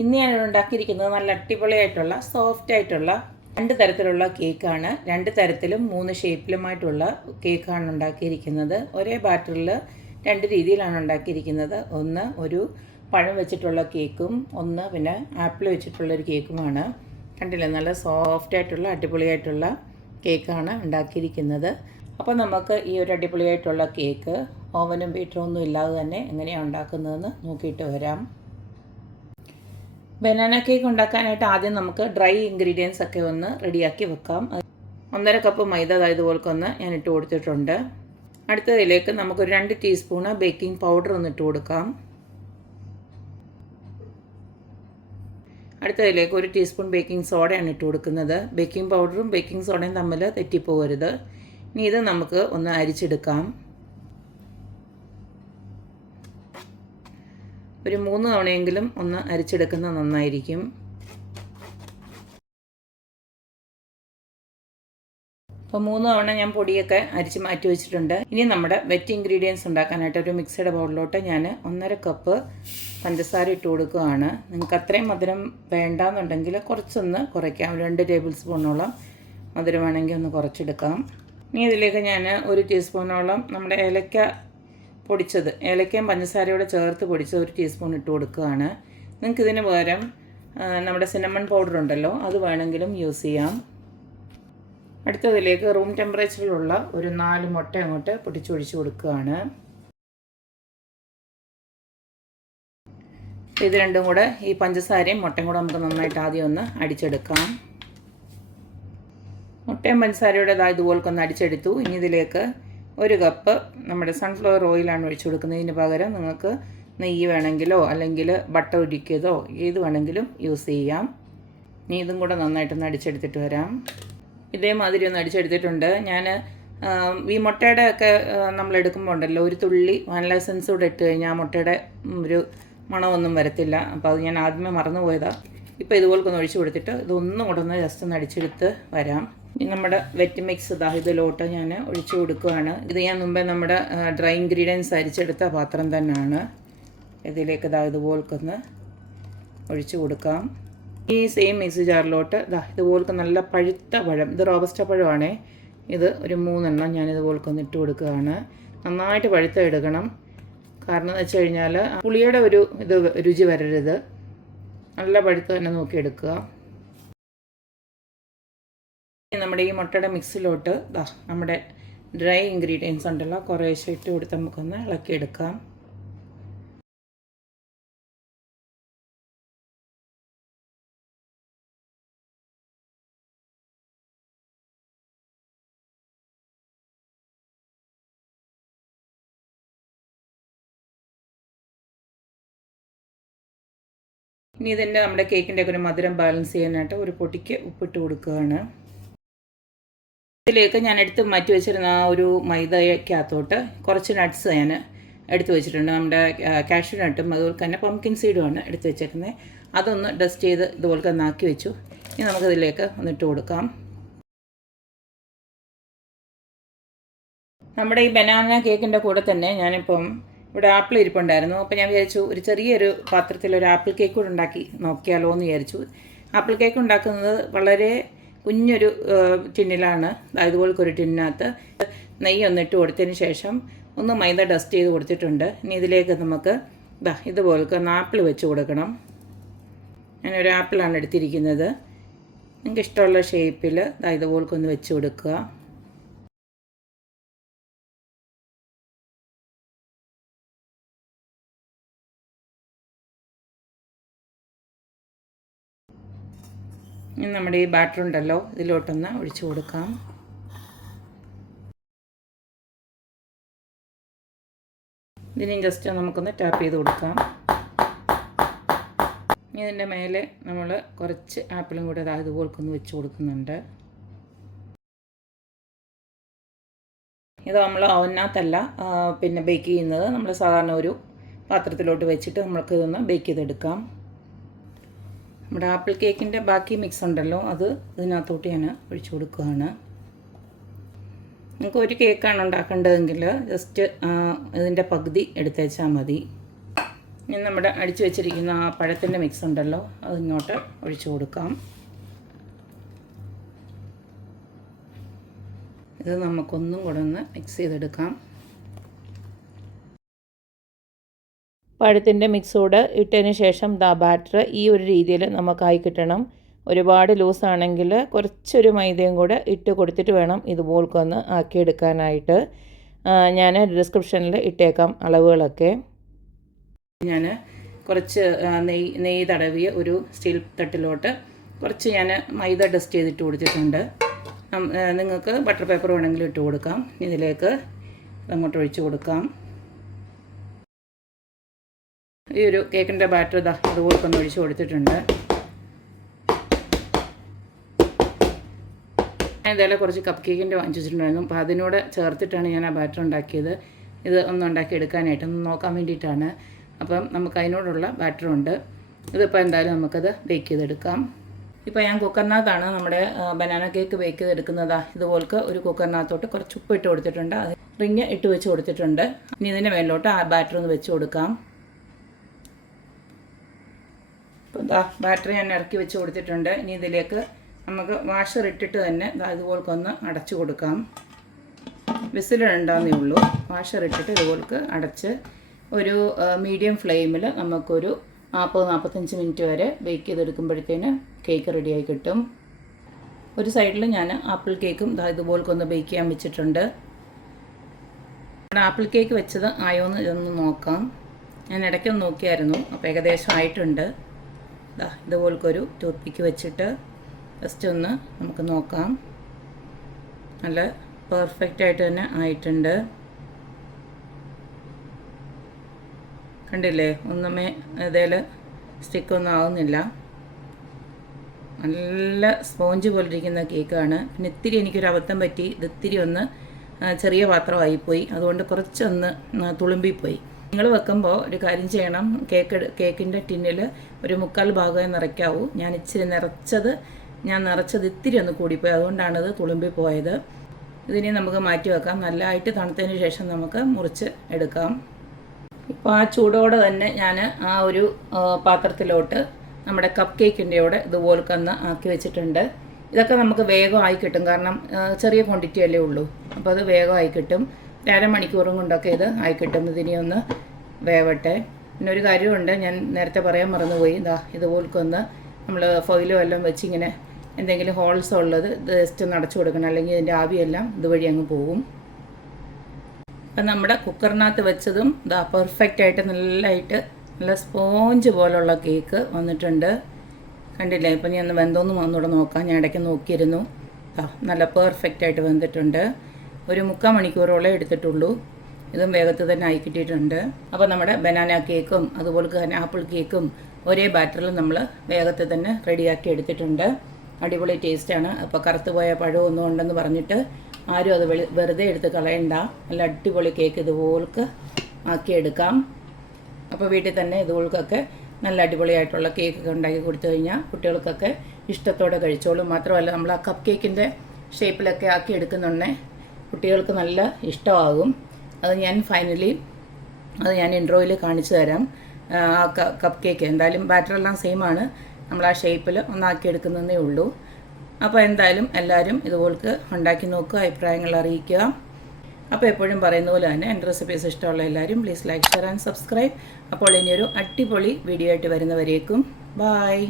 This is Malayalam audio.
ഇന്ന് ഞാൻ ഉണ്ടാക്കിയിരിക്കുന്നത് നല്ല അടിപൊളിയായിട്ടുള്ള സോഫ്റ്റ് ആയിട്ടുള്ള രണ്ട് തരത്തിലുള്ള കേക്കാണ് രണ്ട് തരത്തിലും മൂന്ന് ഷേപ്പിലുമായിട്ടുള്ള കേക്കാണ് ഉണ്ടാക്കിയിരിക്കുന്നത്. ഒരേ ബാറ്ററിൽ രണ്ട് രീതിയിലാണ് ഉണ്ടാക്കിയിരിക്കുന്നത്. ഒന്ന് ഒരു പഴം വെച്ചിട്ടുള്ള കേക്കും ഒന്ന് പിന്നെ ആപ്പിൾ വെച്ചിട്ടുള്ള ഒരു കേക്കുമാണ് കണ്ടില്ലേ? നല്ല സോഫ്റ്റ് ആയിട്ടുള്ള അടിപൊളിയായിട്ടുള്ള കേക്കാണ് ഉണ്ടാക്കിയിരിക്കുന്നത്. അപ്പോൾ നമുക്ക് ഈ ഒരു അടിപൊളിയായിട്ടുള്ള കേക്ക് ഓവനും ബീറ്ററും ഒന്നും ഇല്ലാതെ തന്നെ എങ്ങനെയാണ് ഉണ്ടാക്കുന്നതെന്ന് നോക്കിയിട്ട് വരാം. ബനാന കേക്ക് ഉണ്ടാക്കാനായിട്ട് ആദ്യം നമുക്ക് ഡ്രൈ ഇൻഗ്രീഡിയൻസ് ഒക്കെ ഒന്ന് റെഡിയാക്കി വെക്കാം. ഒന്നര കപ്പ് മൈദ അതായത് ഒന്ന് ഞാൻ ഇട്ട് കൊടുത്തിട്ടുണ്ട്. അടുത്തതിലേക്ക് നമുക്കൊരു രണ്ട് ടീസ്പൂണ് ബേക്കിംഗ് പൗഡർ ഒന്ന് ഇട്ട് കൊടുക്കാം. അടുത്തതിലേക്ക് ഒരു ടീസ്പൂൺ ബേക്കിംഗ് സോഡയാണ് ഇട്ട് കൊടുക്കുന്നത്. ബേക്കിംഗ് പൗഡറും ബേക്കിംഗ് സോഡയും തമ്മിൽ തെറ്റിപ്പോകരുത്. ഇനി ഇത് നമുക്ക് ഒന്ന് അരിച്ചെടുക്കാം. ഒരു മൂന്ന് തവണയെങ്കിലും ഒന്ന് അരിച്ചെടുക്കുന്നത് നന്നായിരിക്കും. അപ്പോൾ മൂന്ന് തവണ ഞാൻ പൊടിയൊക്കെ അരിച്ച് മാറ്റി വെച്ചിട്ടുണ്ട്. ഇനി നമ്മുടെ വെറ്റ് ഇൻഗ്രീഡിയൻസ് ഉണ്ടാക്കാനായിട്ട് ഒരു മിക്സഡ് ബൗളിലോട്ട് ഞാൻ ഒന്നര കപ്പ് പഞ്ചസാര ഇട്ട് കൊടുക്കുകയാണ്. നിങ്ങൾക്ക് അത്രയും മധുരം വേണ്ടാന്നുണ്ടെങ്കിൽ കുറച്ചൊന്ന് കുറയ്ക്കാം. രണ്ട് ടേബിൾ സ്പൂണോളം മധുരം വേണമെങ്കിൽ ഒന്ന് കുറച്ചെടുക്കാം. ഇനി ഇതിലേക്ക് ഞാൻ ഒരു ടീസ്പൂണോളം നമ്മുടെ ഏലക്ക പൊടിച്ചത്. ഏലക്കയും പഞ്ചസാരയോടെ ചേർത്ത് പൊടിച്ചത് ഒരു ടീസ്പൂൺ ഇട്ട് കൊടുക്കുകയാണ്. നിങ്ങൾക്ക് ഇതിന് പകരം നമ്മുടെ സിനമൺ പൗഡർ ഉണ്ടല്ലോ അത് വേണമെങ്കിലും യൂസ് ചെയ്യാം. അടുത്തതിലേക്ക് റൂം ടെമ്പറേച്ചറിലുള്ള ഒരു നാല് മുട്ട അങ്ങോട്ട് പൊടിച്ചൊഴിച്ച് കൊടുക്കുകയാണ്. ഇത് രണ്ടും കൂടെ ഈ പഞ്ചസാരയും മുട്ടയും കൂടെ നമുക്ക് നന്നായിട്ട് ആദ്യം ഒന്ന് അടിച്ചെടുക്കാം. മുട്ടയും പഞ്ചസാരയുടെ ഇതുപോലൊക്കെ ഒന്ന് അടിച്ചെടുത്തു. ഇനി ഇതിലേക്ക് ഒരു കപ്പ് നമ്മുടെ സൺഫ്ലവർ ഓയിലാണ് ഒഴിച്ചു കൊടുക്കുന്നതിന് പകരം നിങ്ങൾക്ക് നെയ്യ് വേണമെങ്കിലോ അല്ലെങ്കിൽ ബട്ട ഉരുക്കിയതോ ഏത് വേണമെങ്കിലും യൂസ് ചെയ്യാം. ഇനി ഇതും കൂടെ നന്നായിട്ടൊന്ന് അടിച്ചെടുത്തിട്ട് വരാം. ഇതേമാതിരി ഒന്ന് അടിച്ചെടുത്തിട്ടുണ്ട്. ഞാൻ ഈ മുട്ടയുടെ ഒക്കെ നമ്മൾ എടുക്കുമ്പോൾ ഉണ്ടല്ലോ ഒരു തുള്ളി വാനില എസൻസ് കൂടെ ഇട്ട് കഴിഞ്ഞാൽ മുട്ടയുടെ ഒരു മണമൊന്നും വരത്തില്ല. അപ്പോൾ അത് ഞാൻ ആദ്യമേ മറന്നു പോയതാണ് ഇപ്പോൾ ഇതുപോലൊക്കെ ഒന്ന് ഒഴിച്ചു കൊടുത്തിട്ട് ഇതൊന്നും കൂടെ ഒന്ന് ജസ്റ്റ് ഒന്ന് അടിച്ചെടുത്ത് വരാം. നമ്മുടെ വെറ്റ് മിക്സ് ഇതാ ഇതിലോട്ട് ഞാൻ ഒഴിച്ചു കൊടുക്കുകയാണ്. ഇത് ഞാൻ മുമ്പേ നമ്മുടെ ഡ്രൈ ഇൻഗ്രീഡിയൻസ് അരിച്ചെടുത്ത പാത്രം തന്നെയാണ്. ഇതിലേക്ക് ഇതാ ഇതുപോലെക്കൊന്ന് ഒഴിച്ചു കൊടുക്കാം. ഈ സെയിം മിക്സ് ജാറിലോട്ട് ഇതാ ഇതുപോലൊക്കെ നല്ല പഴുത്ത പഴം ഇത് റോബസ്റ്റ പഴമാണേ. ഇത് ഒരു മൂന്നെണ്ണം ഞാൻ ഇതുപോലെക്കൊന്ന് ഇട്ട് കൊടുക്കുകയാണ്. നന്നായിട്ട് പഴുത്ത എടുക്കണം. കാരണം എന്ന് വെച്ച് കഴിഞ്ഞാൽ പുളിയുടെ ഒരു ഇത് രുചി വരരുത്. നല്ല പഴുത്ത് തന്നെ നോക്കി എടുക്കുക. നമ്മുടെ ഈ മുട്ടയുടെ മിക്സിലോട്ട് ദാ നമ്മുടെ ഡ്രൈ ഇൻഗ്രീഡിയൻസ് ഉണ്ടല്ലോ കുറേശ്ശെ ഇട്ട് കൊടുത്ത് നമുക്കൊന്ന് ഇളക്കിയെടുക്കാം. ഇനി ഇതിന്റെ നമ്മുടെ കേക്കിന്റെ ഒക്കെ ഒരു മധുരം ബാലൻസ് ചെയ്യാനായിട്ട് ഒരു പൊട്ടിക്ക് ഉപ്പിട്ട് കൊടുക്കുകയാണ്. ഇതിലേക്ക് ഞാൻ എടുത്ത് മാറ്റി വെച്ചിരുന്ന ആ ഒരു മൈദയ്ക്കകത്തോട്ട് കുറച്ച് നട്ട്സ് ഞാൻ എടുത്തു വെച്ചിട്ടുണ്ട്. നമ്മുടെ കാഷ്യൂ നട്ടും അതുപോലെ തന്നെ പംകിൻ സീഡുമാണ് എടുത്തു വെച്ചേക്കുന്നത് അതൊന്ന് ഡസ്റ്റ് ചെയ്ത് ഇതുപോലെ തന്നെ ആക്കി വെച്ചു. ഇനി നമുക്കതിലേക്ക് ഒന്നിട്ട് കൊടുക്കാം. നമ്മുടെ ഈ ബനാന കേക്കിന്റെ കൂടെ തന്നെ ഞാനിപ്പം ഇവിടെ ആപ്പിൾ ഇരിപ്പുണ്ടായിരുന്നു. അപ്പോൾ ഞാൻ വിചാരിച്ചു ഒരു ചെറിയൊരു പാത്രത്തിൽ ഒരു ആപ്പിൾ കേക്ക് കൂടെ ഉണ്ടാക്കി നോക്കിയാലോ എന്ന് വിചാരിച്ചു. ആപ്പിൾ കേക്ക് ഉണ്ടാക്കുന്നത് വളരെ കുഞ്ഞൊരു ടിന്നിലാണ്. ഇതുപോലത്തെ ഒരു ടിന്നിനകത്ത് നെയ്യ് ഒന്നിട്ട് കൊടുത്തതിന് ശേഷം ഒന്ന് മൈദ ഡസ്റ്റ് ചെയ്ത് കൊടുത്തിട്ടുണ്ട്. ഇനി ഇതിലേക്ക് നമുക്ക് ഇതാ ഇതുപോലൊക്കെ ഒന്ന് ആപ്പിൾ വെച്ച് കൊടുക്കണം. ഞാനൊരു ആപ്പിളാണ് എടുത്തിരിക്കുന്നത്. നിങ്ങൾക്ക് ഇഷ്ടമുള്ള ഷേപ്പിൽ ഇതാ ഇതുപോലൊക്കെ ഒന്ന് വെച്ച് കൊടുക്കുക. ഇനി നമ്മുടെ ഈ ബാറ്റർ ഉണ്ടല്ലോ ഇതിലോട്ടൊന്ന് ഒഴിച്ചു കൊടുക്കാം. ഇതിനെയും ജസ്റ്റ് നമുക്കൊന്ന് ടാപ്പ് ചെയ്ത് കൊടുക്കാം. ഇനി ഇതിന്റെ മേലെ നമ്മൾ കുറച്ച് ആപ്പിളും കൂടെ അതായത് ഇതുപോലൊക്കെ വെച്ച് കൊടുക്കുന്നുണ്ട്. ഇത് നമ്മൾ ഓവനകത്തല്ല പിന്നെ ബേക്ക് ചെയ്യുന്നത്. നമ്മൾ സാധാരണ ഒരു പാത്രത്തിലോട്ട് വെച്ചിട്ട് നമ്മൾക്ക് ഇതൊന്ന് ബേക്ക് ചെയ്തെടുക്കാം. നമ്മുടെ ആപ്പിൾ കേക്കിന്റെ ബാക്കി മിക്സ് ഉണ്ടല്ലോ അത് ഇതിനകത്തോട്ട് ഞാൻ ഒഴിച്ചു കൊടുക്കുകയാണ്. നമുക്ക് ഒരു കേക്കാണ് ഉണ്ടാക്കേണ്ടതെങ്കിൽ ജസ്റ്റ് ഇതിന്റെ പകുതി എടുത്തേച്ചാൽ മതി. ഇനി നമ്മുടെ അടിച്ചു വെച്ചിരിക്കുന്ന ആ പഴത്തിന്റെ മിക്സ് ഉണ്ടല്ലോ അത് ഇങ്ങോട്ട് ഒഴിച്ചു കൊടുക്കാം. ഇത് നമുക്കൊന്നും കൂടെ ഒന്ന് മിക്സ് ചെയ്തെടുക്കാം. പഴത്തിന്റെ മിക്സോട് ഇട്ടതിന് ശേഷം ദാ ബാറ്റർ ഈ ഒരു രീതിയിൽ നമുക്കായി കിട്ടണം. ഒരുപാട് ലൂസാണെങ്കിൽ കുറച്ചൊരു മൈദയും കൂടെ ഇട്ട് കൊടുത്തിട്ട് വേണം ഇതുപോൽക്കൊന്ന് ആക്കിയെടുക്കാനായിട്ട്. ഞാൻ ഡിസ്ക്രിപ്ഷനിൽ ഇട്ടേക്കാം അളവുകളൊക്കെ. ഞാൻ കുറച്ച് നെയ് നെയ്യ് തടവിയ ഒരു സ്റ്റീൽ തട്ടിലോട്ട് കുറച്ച് ഞാൻ മൈദ ഡസ്റ്റ് ചെയ്തിട്ട് കൊടുത്തിട്ടുണ്ട്. നിങ്ങൾക്ക് ബട്ടർ പേപ്പർ വേണമെങ്കിൽ ഇട്ട് കൊടുക്കാം. ഇതിലേക്ക് അങ്ങോട്ട് ഒഴിച്ച് കൊടുക്കാം. ഈ ഒരു കേക്കിന്റെ ബാറ്റർ ഇതാ അതുപോലെ ഒന്ന് ഒഴിച്ച് കൊടുത്തിട്ടുണ്ട്. ഞാൻ ഇതേപോലെ കുറച്ച് കപ്പ് കേക്കിന്റെ വാങ്ങിച്ചിട്ടുണ്ടായിരുന്നു അപ്പോൾ അതിനോട് ചേർത്തിട്ടാണ് ഞാൻ ആ ബാറ്റർ ഉണ്ടാക്കിയത്. ഇത് ഒന്ന് ഉണ്ടാക്കി എടുക്കാനായിട്ട് ഒന്ന് നോക്കാൻ വേണ്ടിയിട്ടാണ്. അപ്പം നമുക്ക് അതിനോടുള്ള ബാറ്റർ ഉണ്ട്. ഇതിപ്പോൾ എന്തായാലും നമുക്കത് ബേക്ക് ചെയ്തെടുക്കാം. ഇപ്പോൾ ഞാൻ കുക്കറിനകത്താണ് നമ്മുടെ ബനാന കേക്ക് ബേക്ക് ചെയ്തെടുക്കുന്നതാ. ഇതുപോലെ ഒരു കുക്കറിനകത്തോട്ട് കുറച്ച് ഉപ്പ് ഇട്ട് കൊടുത്തിട്ടുണ്ട്. അത് റിങ് ഇട്ട് വെച്ച് കൊടുത്തിട്ടുണ്ട്. ഇനി ഇതിന്റെ മേലോട്ട് ആ ബാറ്റർ ഒന്ന് വെച്ച് കൊടുക്കാം അപ്പോൾ ഇതാ ബാറ്ററി ഞാൻ ഇറക്കി വെച്ച് കൊടുത്തിട്ടുണ്ട്. ഇനി ഇതിലേക്ക് നമുക്ക് വാഷർ ഇട്ടിട്ട് തന്നെ ഒന്ന് അടച്ചു കൊടുക്കാം. വിസിലിടണ്ടെന്നേ ഉള്ളൂ. വാഷർ ഇട്ടിട്ട് ഇതുപോലക്ക് അടച്ച് ഒരു മീഡിയം ഫ്ലെയിമിൽ നമുക്കൊരു നാൽപ്പത് നാൽപ്പത്തഞ്ച് മിനിറ്റ് വരെ ബേക്ക് ചെയ്തെടുക്കുമ്പോഴത്തേന് കേക്ക് റെഡിയായി കിട്ടും. ഒരു സൈഡിൽ ഞാൻ ആപ്പിൾ കേക്കും ഒന്ന് ബേക്ക് ചെയ്യാൻ വെച്ചിട്ടുണ്ട്. ആപ്പിൾ കേക്ക് വെച്ചത് ആയോന്ന് ഇതൊന്ന് നോക്കാം. ഞാൻ ഇടയ്ക്കൊന്ന് നോക്കിയായിരുന്നു. അപ്പോൾ ഏകദേശം ആയിട്ടുണ്ട്. ദാ ഇതുപോലൊരു ടൂത്ത് പിക്ക് വെച്ചിട്ട് ജസ്റ്റ് ഒന്ന് നമുക്ക് നോക്കാം. നല്ല പെർഫെക്റ്റ് ആയിട്ട് തന്നെ ആയിട്ടുണ്ട്. കണ്ടില്ലേ? ഒന്നുമേ സ്റ്റിക്ക് സ്റ്റിക്കൊന്നും ആവുന്നില്ല. നല്ല സ്പോഞ്ച് പോലെ ഇരിക്കുന്ന കേക്കാണ് പിന്നെ ഇത്തിരി എനിക്കൊരു അബദ്ധം പറ്റി. ഇത് ഇത്തിരി ഒന്ന് ചെറിയ പാത്രമായിപ്പോയി. അതുകൊണ്ട് കുറച്ചൊന്ന് തുളുമ്പിപ്പോയി. നിങ്ങൾ വെക്കുമ്പോൾ ഒരു കാര്യം ചെയ്യണം. കേക്ക് കേക്കിന്റെ ടിന്നിൽ ഒരു മുക്കാൽ ഭാഗമേ നിറയ്ക്കാവൂ. ഞാൻ ഇച്ചിരി നിറച്ചത് ഞാൻ നിറച്ചത് ഇത്തിരി ഒന്ന് കൂടിപ്പോയി. അതുകൊണ്ടാണിത് തുളുമ്പിപ്പോയത് ഇതിനെ നമുക്ക് മാറ്റി വെക്കാം. നല്ലതായിട്ട് തണുത്തതിന് ശേഷം നമുക്ക് മുറിച്ച് എടുക്കാം. ഇപ്പോൾ ആ ചൂടോടെ തന്നെ ഞാൻ ആ ഒരു പാത്രത്തിലോട്ട് നമ്മുടെ കപ്പ് കേക്കിന്റെ കൂടെ ഇതുപോലെ കന്ന് ആക്കി വെച്ചിട്ടുണ്ട്. ഇതൊക്കെ നമുക്ക് വേഗമായി കിട്ടും. കാരണം ചെറിയ ക്വാണ്ടിറ്റി അല്ലേ ഉള്ളൂ. അപ്പോൾ അത് വേഗമായി കിട്ടും. അരമണിക്കൂറും കൊണ്ടൊക്കെ ഇത് ആയി കിട്ടും ഒന്ന് വേവട്ടെ. പിന്നെ ഒരു കാര്യമുണ്ട് ഞാൻ നേരത്തെ പറയാൻ മറന്നുപോയി. ഇതാ ഇതുപോലൊക്കൊന്ന് നമ്മൾ ഫോയിലോ എല്ലാം വെച്ച് ഇങ്ങനെ എന്തെങ്കിലും ഹോൾസ് ഉള്ളത് ജസ്റ്റ് ഒന്ന് അടച്ചു കൊടുക്കണം. അല്ലെങ്കിൽ ഇതിന്റെ ആവിയെല്ലാം ഇതുവഴി അങ്ങ് പോകും. അപ്പം നമ്മുടെ കുക്കറിനകത്ത് വെച്ചതും ഇതാ പെർഫെക്റ്റ് ആയിട്ട് നല്ലതായിട്ട് നല്ല സ്പോഞ്ച് പോലുള്ള കേക്ക് വന്നിട്ടുണ്ട്. കണ്ടില്ലേ? ഇപ്പം ഞാൻ വെന്തോന്ന് വന്നുകൂടെ നോക്കാം. ഞാൻ ഇടയ്ക്ക് നോക്കിയിരുന്നു. ആ നല്ല പെർഫെക്റ്റ് ആയിട്ട് വെന്തിട്ടുണ്ട്. ഒരു മുക്കാൽ മണിക്കൂറോളം എടുത്തിട്ടുള്ളൂ. ഇതും വേഗത്തിൽ തന്നെ ആയി കിട്ടിയിട്ടുണ്ട്. അപ്പോൾ നമ്മുടെ ബനാന കേക്കും അതുപോലെ തന്നെ ആപ്പിൾ കേക്കും ഒരേ ബാറ്ററിൽ നമ്മൾ വേഗത്തിൽ തന്നെ റെഡിയാക്കി എടുത്തിട്ടുണ്ട്. അടിപൊളി ടേസ്റ്റാണ് അപ്പോൾ കറുത്ത് പോയ പഴമൊന്നും ഉണ്ടെന്ന് പറഞ്ഞിട്ട് ആരും അത് വെറുതെ എടുത്ത് കളയണ്ട. നല്ല അടിപൊളി കേക്ക് ഇതുപോലൊക്കെ ആക്കിയെടുക്കാം അപ്പോൾ വീട്ടിൽ തന്നെ ഇതുപോലൊക്കെ നല്ല അടിപൊളിയായിട്ടുള്ള കേക്കൊക്കെ ഉണ്ടാക്കി കൊടുത്തു കഴിഞ്ഞാൽ കുട്ടികൾക്കൊക്കെ ഇഷ്ടത്തോടെ കഴിച്ചോളും. മാത്രമല്ല നമ്മൾ ആ കപ്പ് കേക്കിന്റെ ഷേപ്പിലൊക്കെ ആക്കി എടുക്കുന്നുണ്ടേ. കുട്ടികൾക്ക് നല്ല ഇഷ്ടമാകും. അത് ഞാൻ ഫൈനലി അത് ഞാൻ ഇൻട്രോയിൽ കാണിച്ചു തരാം. ആ കപ്പ് കേക്ക് എന്തായാലും ബാറ്റർ എല്ലാം സെയിം ആണ്. നമ്മൾ ആ ഷേപ്പിൽ ഒന്നാക്കി എടുക്കുന്നതേ ഉള്ളൂ. അപ്പോൾ എന്തായാലും എല്ലാവരും ഇതുപോൾക്ക് ഉണ്ടാക്കി നോക്കുക അഭിപ്രായങ്ങൾ അറിയിക്കുക. അപ്പോൾ എപ്പോഴും പറയുന്ന പോലെ തന്നെ എന്റെ റെസിപ്പീസ് ഇഷ്ടമുള്ള എല്ലാവരും please like share and subscribe അപ്പോൾ ഇനിയൊരു അടിപൊളി വീഡിയോ ആയിട്ട് വരുന്നവരേക്കും. ബായ്